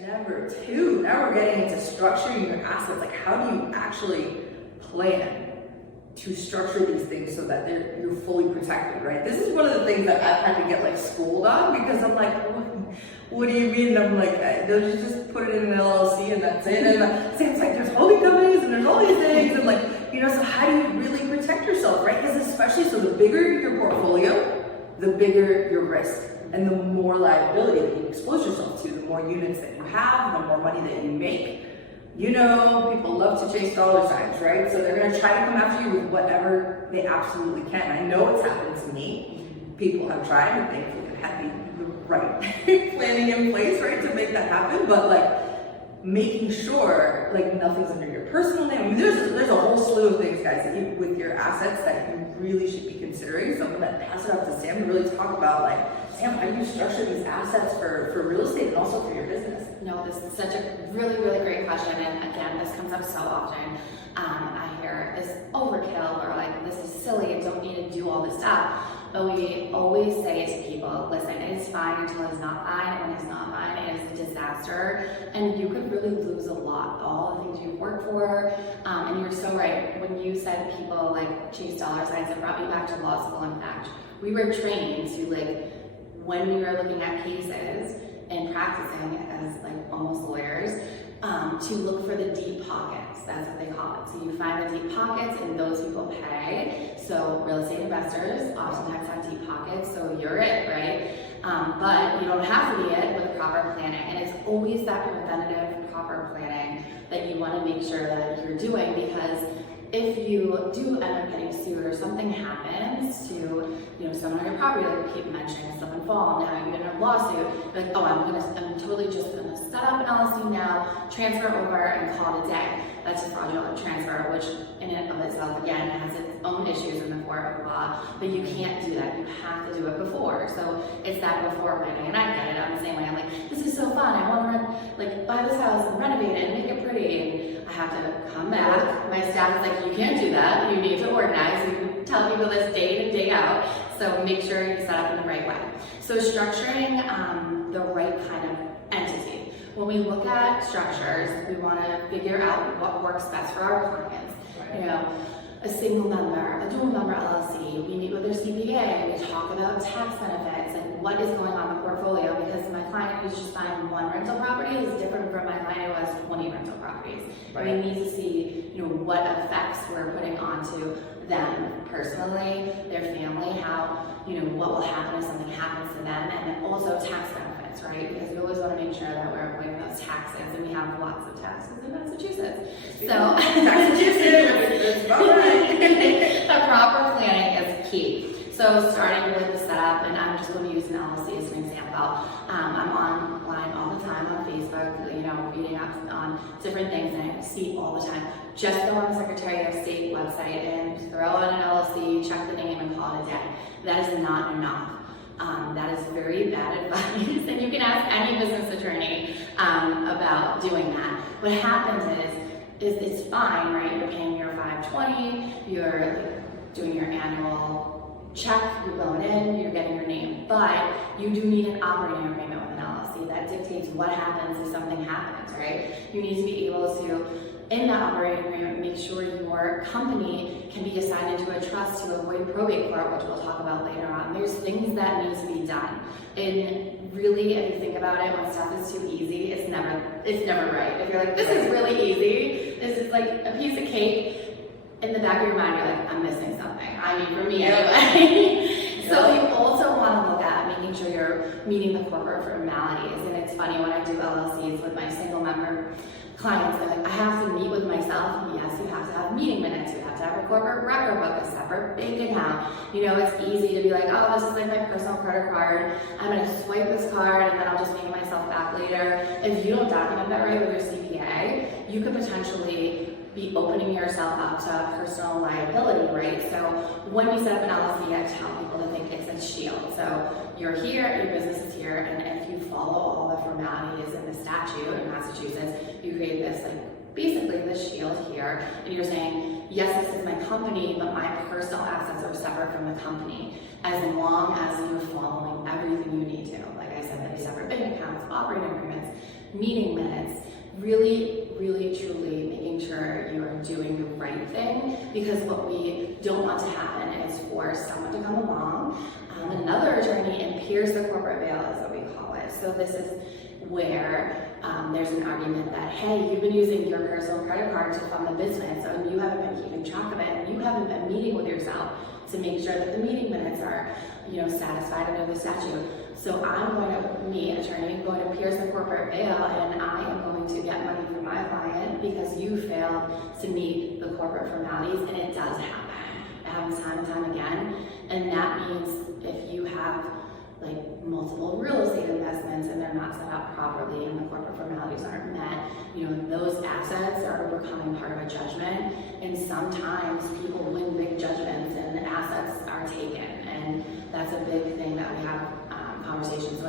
Number two, now we're getting into structuring your assets. Like, how do you actually plan to structure these things so that you're fully protected, right? This is one of the things that I've had to get like schooled on, because I'm like, what do you mean? And I'm like, don't you just put it in an LLC and that's it? And Sam's like, there's holding companies and there's all these things, and like, you know, so how do you really protect yourself, right? Because especially, so the bigger your portfolio, the bigger your risk and the more liability that you expose yourself to. The more units that you have, the more money that you make. You know, people love to chase dollar signs, right? So they're gonna try to come after you with whatever they absolutely can. I know it's happened to me. People have tried, and thankfully I had the right planning in place, right, to make that happen. But like, making sure like nothing's under your personal name. I mean, there's a whole slew of things, guys, that you, with your assets, that you really should be considering. So I'm gonna pass it up to Sam to really talk about, like, Sam, how do you structure these assets for real estate and also for your business? No, this is such a really, really great question. And again, this comes up so often. I hear this overkill, or like, this is silly, I don't need to do all this stuff. But we always say to people, listen, it is fine until it's not fine. And when it's not fine, it is a disaster. And you could really lose a lot, all the things you've worked for. And you're so right. When you said people like chase dollar signs, it brought me back to law school. In fact, we were trained to, like, when we were looking at cases and practicing as like almost lawyers, to look for the deep pockets. That's what they call it. So you find the deep pockets and those people pay. So real estate investors oftentimes have deep pockets, so you're it, right? But you don't have to be it with proper planning. And it's always that preventative, proper planning that you want to make sure that you're doing, because if you do end up getting sued or something happens to, you know, someone on your property, like we keep mentioning, someone fall, now you're in a lawsuit, you're like, oh, I'm totally just gonna set up an LLC now, transfer over, and call it a day. That's a fraudulent transfer, which in and of itself, again, has its own issues in the court of law, but you can't do that. You have to do it before. So it's that before planning, and I get it. I'm the same way. I'm like, this is so fun. I want to buy this house and renovate it and make it pretty. And I have to come back. My staff is like, you can't do that. You need to organize. You tell people this day in and day out. So make sure you set up in the right way. So structuring the right kind of entity. When we look at structures, we want to figure out what works best for our clients. Right. You know, a single member, a dual member LLC, we meet with their CPA, we talk about tax benefits and what is going on in the portfolio, because my client who's just buying one rental property is different from my client who has 20 rental properties. Right. And we need to see, you know, what effects we're putting onto them personally, their family, how, you know, what will happen if something happens to them, and then also tax benefits, right? Because we always want to make sure that we're avoiding those taxes, and we have lots of taxes in Massachusetts. So, Massachusetts, the proper planning is key. So starting with the setup, and I'm just going to use an LLC as an example. I'm online all the time on Facebook, you know, reading up on different things, and I see all the time. Just go on the Secretary of State website and throw on an LLC, check the name, and call it a day. That is not enough. That is very bad advice, and you can ask any business attorney about doing that. What happens is it's fine, right? You're paying your $520, you're doing your annual check, you're going in, you're getting your name, but you do need an operating agreement with an LLC that dictates what happens if something happens, right? You need to be able to, in that operating agreement, make sure your company can be assigned into a trust to avoid probate court, which we'll talk about later on. There's things that need to be done. And really, if you think about it, when stuff is too easy, it's never right. If you're like, this is really easy, this is like a piece of cake, in the back of your mind, you're like, I'm missing something. I mean, for me anyway. So you also want to look at making sure you're meeting the corporate formalities. And it's funny, when I do LLCs with my single member clients, they're like, I have to meet with myself. Yes, you have to have meeting minutes. You have to have a corporate record book, a separate bank account. You know, it's easy to be like, oh, this is like my personal credit card. I'm going to swipe this card and then I'll just pay myself back later. If you don't document that right with your CPA, you could potentially be opening yourself up to personal liability, right? So when we set up an LLC, I tell people to think it's a shield. So you're here, your business is here, and if you follow all the formalities in the statute in Massachusetts, you create this, like, basically this shield here, and you're saying, yes, this is my company, but my personal assets are separate from the company, as long as you're following everything you need to. Like I said, there'll be separate bank accounts, operating agreements, meeting minutes, really, really, truly making sure you are doing the right thing, because what we don't want to happen is for someone to come along, another attorney, and pierce the corporate veil, is what we call it. So this is where there's an argument that, hey, you've been using your personal credit card to fund the business, and you haven't been keeping track of it, and you haven't been meeting with yourself to make sure that the meeting minutes are, satisfied under the statute. So I'm going to, me, attorney, going to pierce the corporate veil, and I am going to get money from my client because you failed to meet the corporate formalities, and it does happen. It happens time and time again, and that means if you have like multiple real estate investments and they're not set up properly and the corporate formalities aren't met, those assets are becoming part of a judgment, and sometimes people win big judgments and the assets are taken, and that's a big thing that we have conversations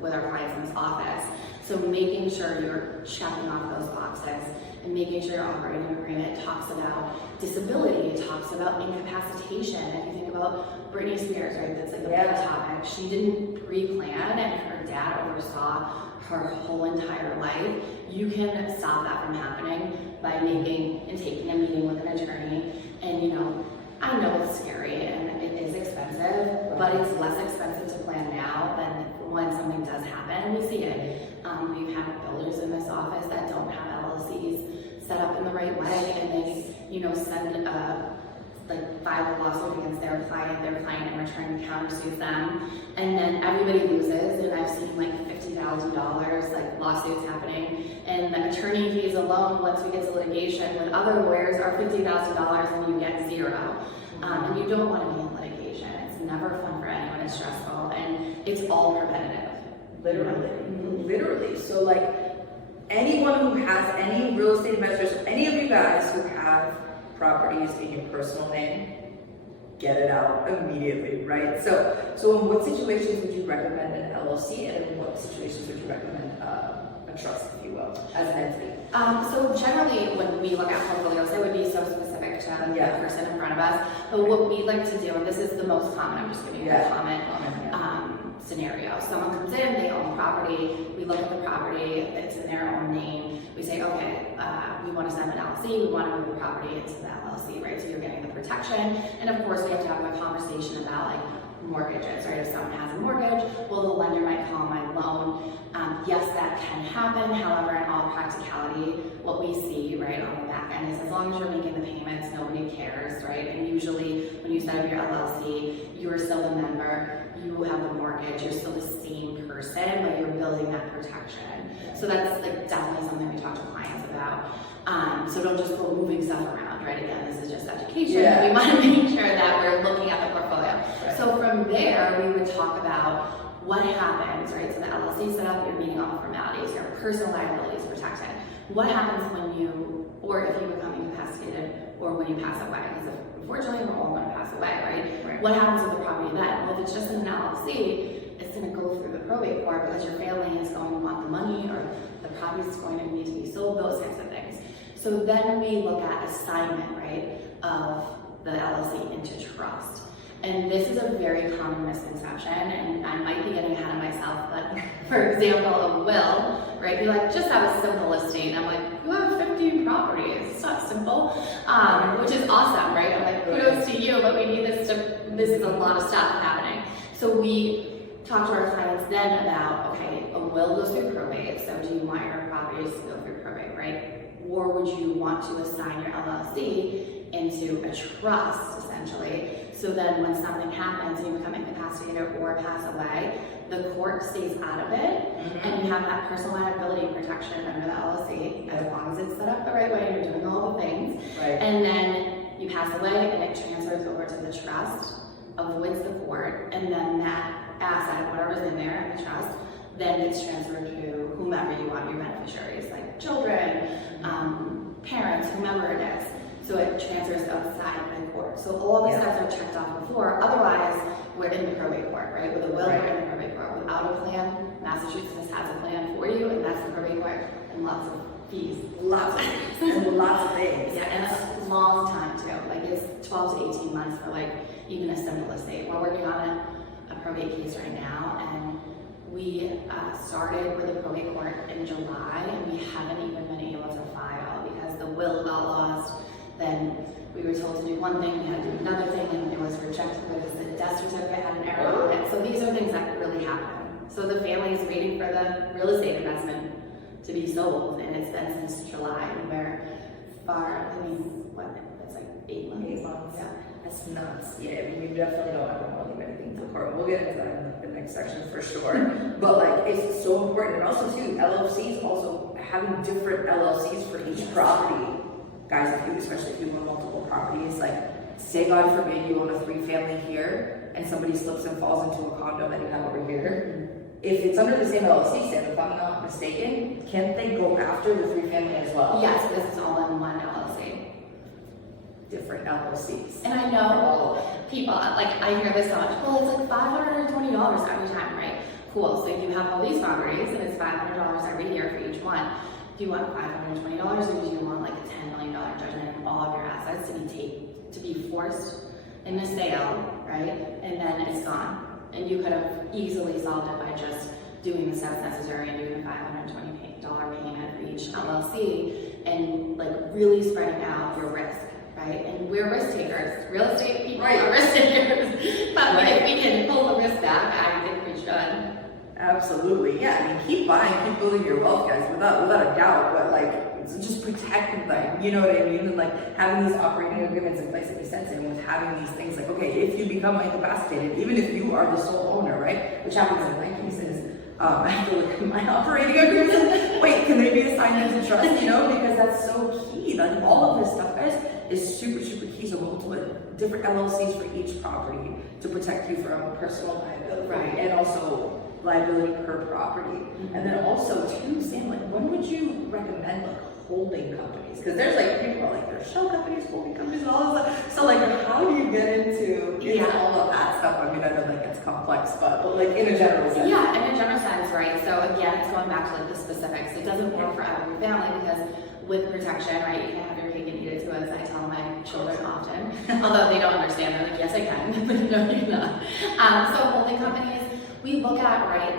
with our clients in this office. So making sure you're checking off those boxes and making sure your operating agreement talks about disability, it talks about incapacitation. If you think about Britney Spears, right, that's like a big topic. She didn't pre-plan and her dad oversaw her whole entire life. You can stop that from happening by making and taking a meeting with an attorney. And I know it's scary and it is expensive, but it's less expensive to plan now than when something does happen. We see it. We've had builders in this office that don't have LLCs set up in the right way, and they, send file a lawsuit against their client in return countersues them, and then everybody loses. And I've seen like $50,000 like lawsuits happening, and the attorney fees alone, once we get to litigation with other lawyers, are $50,000 and you get zero. And you don't want to be in litigation. It's never fun for anyone. It's stressful, and it's all preventative. Literally. So like anyone who has any real estate investors, any of you guys who have properties in your personal name, get it out immediately, right? So in what situations would you recommend an LLC, and in what situations would you recommend a trust, if you will, as an entity? So generally, when we look at portfolios, it would be so specific to the person in front of us. But what we like to do, and this is the most common, I'm just giving you a comment scenario. Someone comes in, they own property, we look at the property, it's in their own name, we say, okay, we want to send an LLC, we want to move the property into the LLC, right? So you're getting the protection, and of course we have to have a conversation about like mortgages, right? If someone has a mortgage, well, the lender might call my loan. Yes, that can happen. However, in all practicality, what we see, right, on the back end is as long as you're making the payments, nobody cares, right? And usually when you set up your LLC, you're still the member, you have the mortgage, you're still the same person, but you're building that protection. So that's like definitely something we talk to clients about. So don't just go moving stuff around, right? Again, this is just education. We want to make sure that we're looking at the portfolio. Right. So from there, we would talk about what happens, right? So the LLC set up, you're meeting all the formalities, your personal liability is protected. What happens when you, or if you become incapacitated, or when you pass away? Because unfortunately, we're all going to pass away, right? What happens with the property then? Well, if it's just an LLC, it's going to go through the probate court because your family is going to want the money, or the property is going to need to be sold, those types of things. So then we look at assignment, right, of the LLC into trust. And this is a very common misconception, and I might be getting ahead of myself, but for example, a will, right? You like, just have a simple estate. And I'm like, you have 15 properties. It's not simple, which is awesome, right? I'm like, kudos to you, but we need this is a lot of stuff happening. So we talk to our clients then about, okay, a will goes through probate, so do you want your properties to go through probate, right? Or would you want to assign your LLC into a trust, essentially? So then when something happens and you become incapacitated or pass away, the court stays out of it, and you have that personal liability protection under the LLC as long as it's set up the right way and you're doing all the things. Right. And then you pass away and it transfers over to the trust, avoids the court, and then that asset, whatever's in there in the trust, then gets transferred to whomever you want, your beneficiaries, like children, parents, whomever it is. So it transfers outside the court. So all the steps are checked off before. Otherwise, we're in the probate court, right? With a will, we're in the probate court. Without a plan, Massachusetts has a plan for you, and that's the probate court, and lots of fees. Lots of fees. And lots of things. Yeah, and a long time too. Like it's 12 to 18 months for like even a simple estate. We're working on a probate case right now, and We started with the probate court in July, and we haven't even been able to file because the will got lost. Then we were told to do one thing, we had to do another thing, and it was rejected because the death certificate had an error on it. So these are things that really happen. So the family is waiting for the real estate investment to be sold, and it's been since July, and we're it's like 8 months. 8 months. Yeah. That's nuts. Yeah, I mean, you definitely don't ever want to leave anything to the court. We'll get into that in the next section for sure. But like, it's so important. And also too, LLCs, also having different LLCs for each property. Guys, especially if you own multiple properties, like, say God forbid you own a 3-family here, and somebody slips and falls into a condo that you have over here. If it's under the same LLC, Sam, if I'm not mistaken, can't they go after the 3-family as well? Yes, this is all in one LLC. Different LLCs. And I know people, like, I hear this so much, well, it's like $520 every time, right? Cool, so you have all these properties, and it's $500 every year for each one. Do you want $520, or do you want like a $10 million judgment and all of your assets to be forced in a sale, right? And then it's gone. And you could have easily solved it by just doing the steps necessary and doing a $520 payment for each LLC and like really spreading out your risk, right? And we're risk takers. Real estate people are risk takers. But if we can pull the risk back, I think we should. Absolutely, yeah. I mean, keep buying, keep building your wealth, guys, without a doubt. But like, just protect them. You know what I mean? And like having these operating agreements in place that you sense in, with having these things like, okay, if you become incapacitated, even if you are the sole owner, right? Which happens in my cases. I have to look at my operating agreements. Wait, can they be assigned into trust? You know, because that's so key. Like all of this stuff, guys, is super, super key. So multiple different LLCs for each property to protect you from personal liability, right? And also liability per property. And then also too, Sam, like when would you recommend like holding companies? Because there's like people are like there's shell companies, holding companies, and all this stuff. So like how do you get into all of that stuff? I mean, I know like it's complex, but like in a general sense. Yeah, in a general sense, right? So again, it's going back to like the specifics. It doesn't work for every family because with protection, right, you can have your cake and eat it too, as I tell my children often. Although they don't understand, they're like, yes, I can, but no, you're not. So holding companies, we look at, right,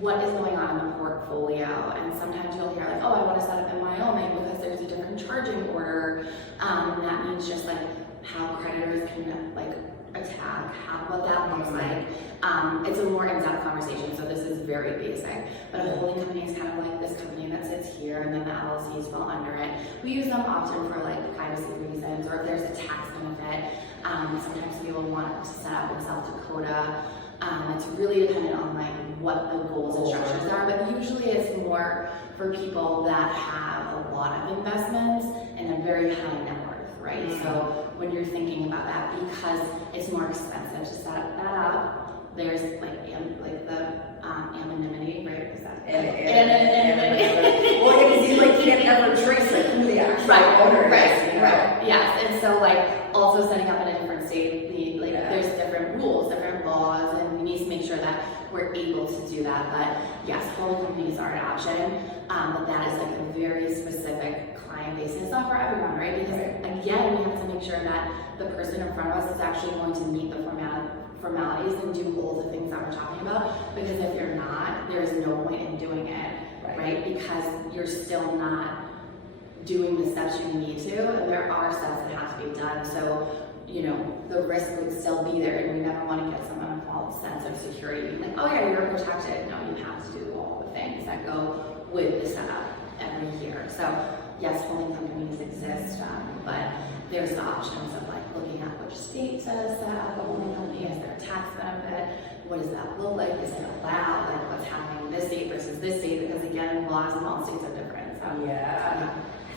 what is going on in the portfolio, and sometimes you'll hear like, oh, I want to set up in Wyoming because there's a different charging order, and that means just like how creditors can like attack, what that looks like. It's a more in-depth conversation, so this is very basic, but a holding company is kind of like this company that sits here, and then the LLCs fall under it. We use them often for like privacy reasons, or if there's a tax benefit. Sometimes people want to set up in South Dakota. It's really dependent on like what the goals and structures are, but usually it's more for people that have a lot of investments and a very high net worth, right? Mm-hmm. So when you're thinking about that, because it's more expensive to set that up, there's like the anonymity, right? Is that anonymity? Well, because you like can't ever trace like who the actual owner is. Right. Yes, and so like also setting up in a different state, there's different rules, different laws, and we need to make sure that we're able to do that. But yes, holding companies are an option, but that is like a very specific client base. And it's not for everyone, right? Because again, we have to make sure that the person in front of us is actually going to meet the formalities and do all the things that we're talking about. Because if you're not, there's no point in doing it, right? Because you're still not doing the steps you need to, and there are steps that have to be done. So, you know, the risk would still be there, and we never want to get someone a false sense of security, being like, oh yeah, you're protected. No, you have to do all the things that go with the setup every year. So yes, holding companies exist, but there's the options of like looking at which state says set up a holding company. Is there a tax benefit? What does that look like? Is it allowed? Like what's happening in this state versus this state? Because again, laws in all states are different.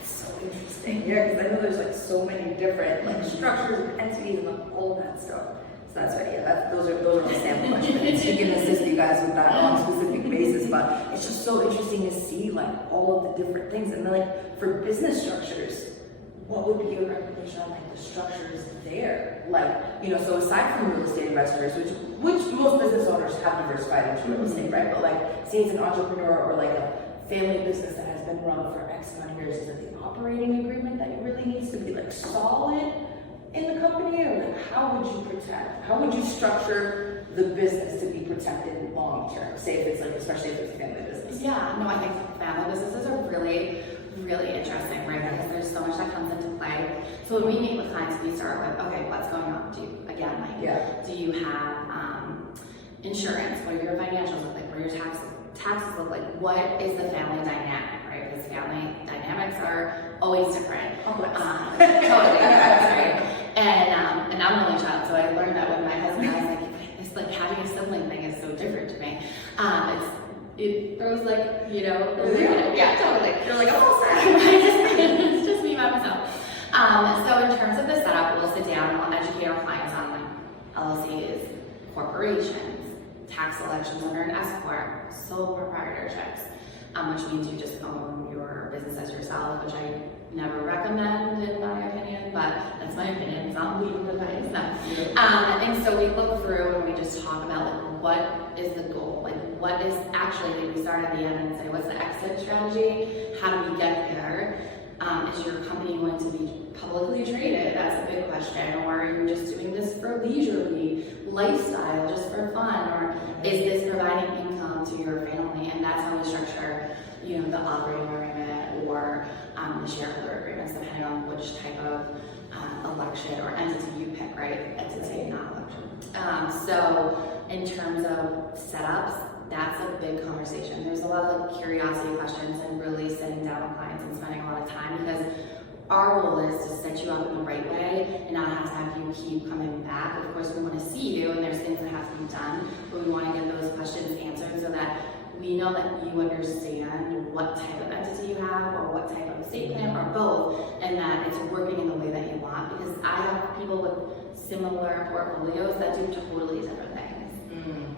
So Interesting. Yeah, because I know there's like so many different like structures and entities and like, all that stuff. So that's right. Yeah, those are the sample questions. She can assist you guys with that on a specific basis. But it's just so interesting to see like all of the different things. And then like for business structures, what would be your recommendation on like the structures there? Like, you know, so aside from real estate investors, which most business owners have diversified into real estate, right? But like say it's an entrepreneur or like a family business that has been run for X amount of years, is it the operating agreement that really needs to be like solid in the company, or like how would you structure the business to be protected long term? Say if it's like, especially if it's a family business. Yeah, no, I think family businesses are really, really interesting, right? Because there's so much that comes into play. So when we meet with clients, we start with, okay, what's going on? Do you have insurance? What do your financials look like? What do your taxes look like? What is the family dynamic, right? Because family dynamics are always different. Complex. Totally, right? And I'm an only child, so I learned that with my husband. I was like, it's like having a sibling thing is so different to me. It throws like, yeah, totally. You're like, oh, it's just me by myself. So in terms of the setup, we'll sit down and we'll educate our clients on like LLCs, corporations, tax elections under an S corp, sole proprietorships, which means you just own your business as yourself, which I never recommend in my opinion, but that's my opinion, it's not legal advice. No. And so we look through and we just talk about like what is the goal, like what is actually, we start at the end and say what's the exit strategy, how do we get there? Is your company going to be publicly traded? That's a big question. Or are you just doing this for leisurely lifestyle, just for fun? Or is this providing income to your family? And that's how we structure, the operating agreement or the shareholder agreements, depending on which type of election or entity you pick, right? Entity, not election. So in terms of setups, that's a big conversation. There's a lot of like curiosity questions and really sitting down with clients and spending a lot of time, because our goal is to set you up in the right way and not have to have you keep coming back. Of course, we want to see you and there's things that have to be done, but we want to get those questions answered so that we know that you understand what type of entity you have or what type of estate plan or both, and that it's working in the way that you want. Because I have people with similar portfolios that do totally different things.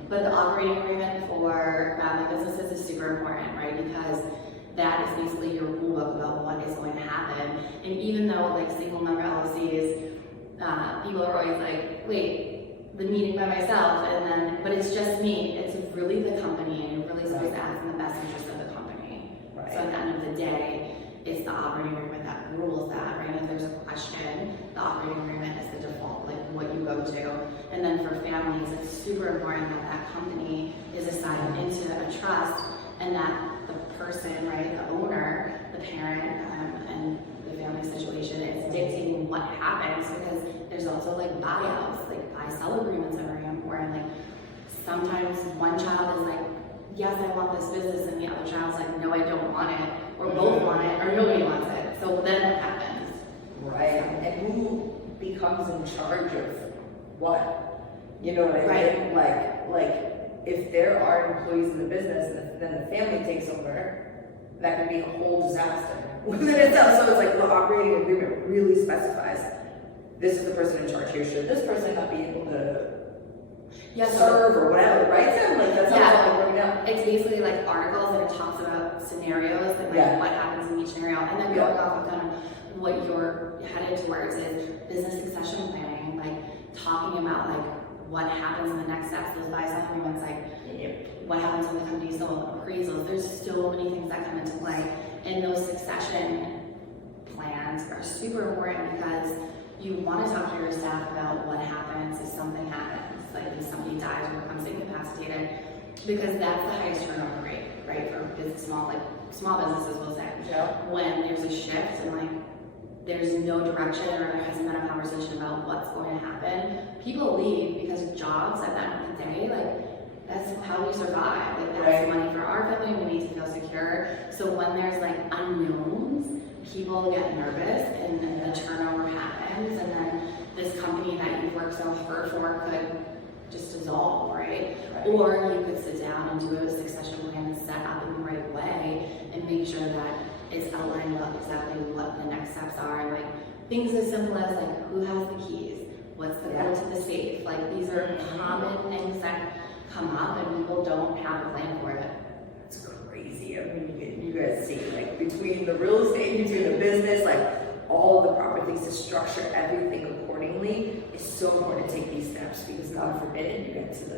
But the operating agreement for family businesses is super important, right? Because that is basically your rule book about what is going to happen. And even though like single member LLCs, people are always like, wait, the meeting by myself, but it's just me. It's really the company, and it really starts to act in the best interest of the company. Right. So at the end of the day, it's the operating agreement that rules that, right? If there's a question, the operating agreement is the default, like what you go to. And then for families, it's super important that that company is assigned into a trust, and that the person, right, the owner, the parent, and the family situation is dictating what happens, because there's also like buyouts, like buy-sell agreements that are important. Like sometimes one child is like, yes, I want this business, and the other child's like, no, I don't want it, or both want it, or nobody wants it. So then what happens? Right. And who becomes in charge of what? You know what I mean? Like if there are employees in the business and then the family takes over, that could be a whole disaster within itself. So it's like the operating agreement really specifies this is the person in charge here. Should this person not be able to serve or whatever, right? So like that's how it's working out. It's basically like articles, and it talks about scenarios and like what happens in each scenario, and then going off of kind of what you're headed towards is business succession planning, like talking about like what happens in the next steps, those buy-sell agreements, like what happens when the company's sold, appraisals. There's so many things that come into play, and those succession plans are super important because you want to talk to your staff about what happens if something happens, like if somebody dies or becomes incapacitated, because that's the highest turnover rate, right? For small businesses, will say. When there's a shift and like there's no direction, or there hasn't been a conversation about what's going to happen, people leave because jobs at the end of the day, like that's how we survive. Like that's money for our family. We need to feel secure. So when there's like unknowns, people get nervous, and then the turnover happens, and then this company that you've worked so hard for could just dissolve, right? Or you could sit down and do a succession plan and set up in the right way and make sure that it's outlined about exactly what the next steps are, and like things as simple as like who has the keys, what's the code to the safe. Like these are common things that come up, and people don't have a plan for it. It's crazy. I mean, you guys see, like between the real estate, between the business, like all the proper things to structure everything accordingly is so important to take these steps, because God forbid you get to the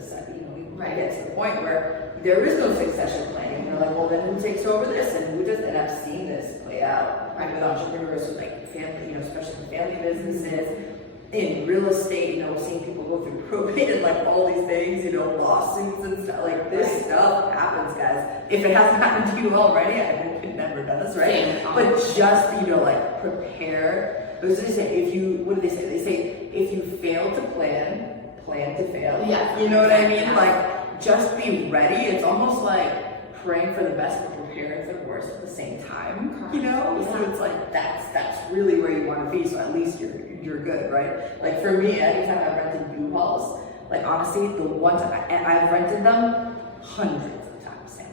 get to the point where there is no succession planning. You're like, well, then who takes over this? And I've seen this play out with entrepreneurs with like family, especially family businesses. In real estate, we're seeing people go through probate and like all these things, you know, lawsuits and stuff. Like this stuff happens, guys. If it hasn't happened to you already, I hope it never does, right? Same. But just, you know, like prepare. What do they say? What do they say? They say if you fail to plan, plan to fail. Yeah. You know what I mean? Yeah. Like just be ready. It's almost like praying for the best but preparing for the worst at the same time. You know? Yeah. So it's like that's really where you want to be. So at least you're good, right? Like for me, anytime I've rented U-Hauls, like honestly, the one time I've rented them hundreds of times, Sam.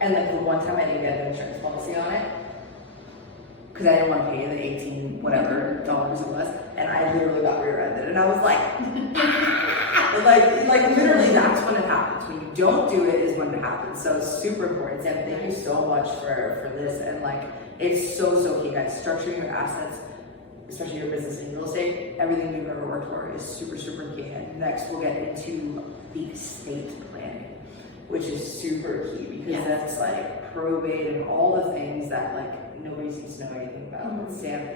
And like the one time I didn't get an insurance policy on it, because I didn't want to pay the 18 whatever dollars it was, and I literally got rear-ended, and I was like, like literally that's when it happens. When you don't do it is when it happens. So it's super important. Sam, thank you so much for this, and like it's so key, guys. Structuring your assets, especially your business and real estate, everything you've ever worked for is super key. And next we'll get into the estate planning, which is super key because Yes. that's like probate and all the things that like nobody seems to know anything about. Mhm. Sam